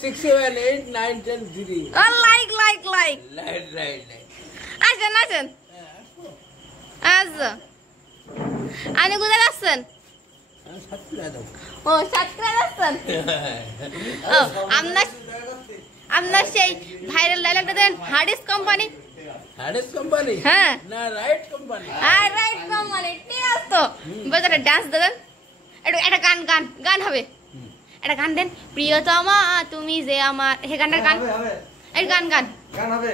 6, 7, 8, 9, 10, 3. Like. Right. আসেন আচ্ছা আপনি কোথায় যাচ্ছেন? ও সাতক্ষীরা যাচ্ছেন। ও আপনার সেই ভাইরাল ডায়লগটা দেন, হার্ডিস কোম্পানি। হার্ডিস কোম্পানি? হ্যাঁ না, রাইট কোম্পানি। রাইট কোম্পানি, ঠিক আছে তো। বেচারা ডান্স দেন, একটা গান হবে, একটা গান দেন। প্রিয়তমা তুমি যে আমার, হে গানটার গান, এই গান হবে।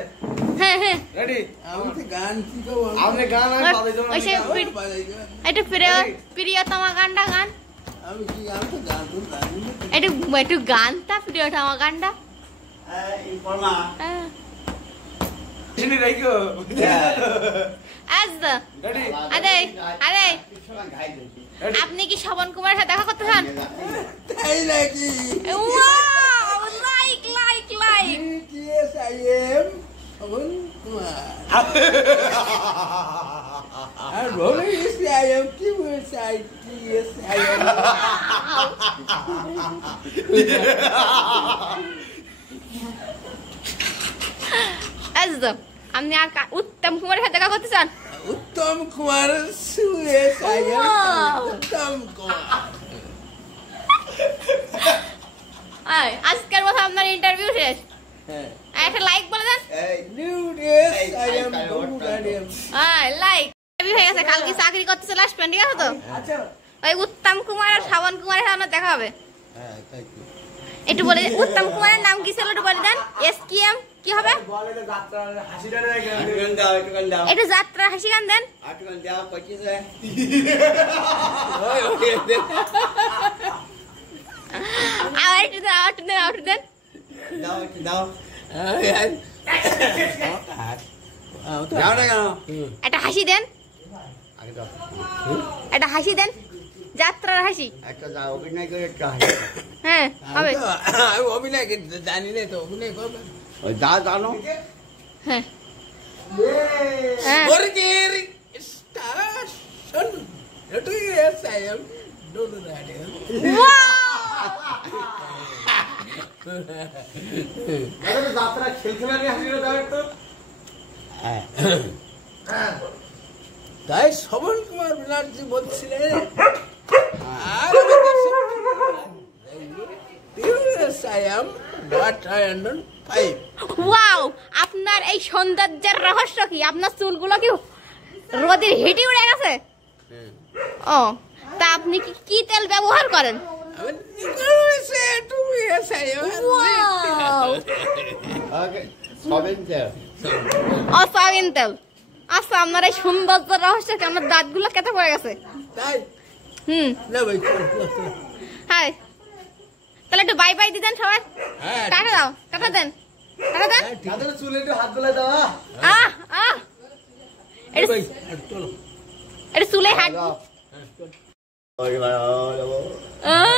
হ্যাঁ রেডি? আমি তো গান কি করব? আপনি গান আমি বাজাই দেব। ওই সে একটু প্রিয়তমা গানটা গান। আমি তো গান তো জানি না। একটু গানটা, প্রিয়তমা গানটা। এই পরমা হ্যাঁ শুনি রাখো। আচ্ছা রেডি? আরে আপনি কি শবন কুমারের সাথে দেখা করতে চান? তাই নাকি? Wow, like Yes, I am. Shobon Kumar. And rolling is I am. Yes, I am. আচ্ছা আপনি আর উত্তম কুমারের সাথে দেখা করতে চান? Uttam Kumar. Yes, I am. Wow. Uttam Kumar. আজকের মতো আপনার ইন্টারভিউ শেষ। একটা লাইক বলে দেন। Yes, I am. লাইক হয়ে গেছে, কালকে চাকরি করতে চলে আসবেন, ঠিক আছে তো? আচ্ছা ওই উত্তম কুমার আর শ্রাবণ কুমারের সাথে দেখা হবে। হ্যাঁ, তাই তো। একটু বলে দেন, উত্তম কুমারের নাম কি ছিল একটু বলে দেন। SKM কি হবে? বলে তো যাত্রা হাসিটা রে গান দাও। একটু যাত্রা হাসি গান দেন। আটকান দাও 25 ওই আর একটু দেন। দাও যাও না কেন? একটা হাসি দেন, আগে দাও একটা হাসি দেন, যাত্রার হাসি। একটা যাও অভিনয় করে একটা হ্যাঁ হবে। আমি অভিনয় জানি না তো, অভিনয় করবে। ওই দা জানো হ্যাঁ হ্যাঁ Burger station. Yes, I am. Don't do that. যাত্রা খেলছিলাম হাসিটা দাও একটু। তাই শোভন কুমার ব্যানার্জি বলছিলেন, আর Yes, I am. But I am not 5. Wow, আপনার এই সৌন্দর্যের রহস্য কি? আপনার চুলগুলো কি রোদের হিটে উড়ে গেছে? ও, তা আপনি কি তেল ব্যবহার করেন? Yes, I am. ওয়াও, ওকে সবেন দাও সয়াবিন তেল। আচ্ছা আপনার এই সৌন্দর্যের রহস্য কি? আপনার দাঁতগুলো কেটে পড়ে গেছে। তাই না ভাই, হাই, তাহলে একটু বাই বাই দিতেন সবাই। হ্যাঁ, কাটা দাও, কাটা দেন। তাদের চুলে একটু হাত বুলাই দাও। চলো। এটা চুলে হাত। ওই ভাই আহ!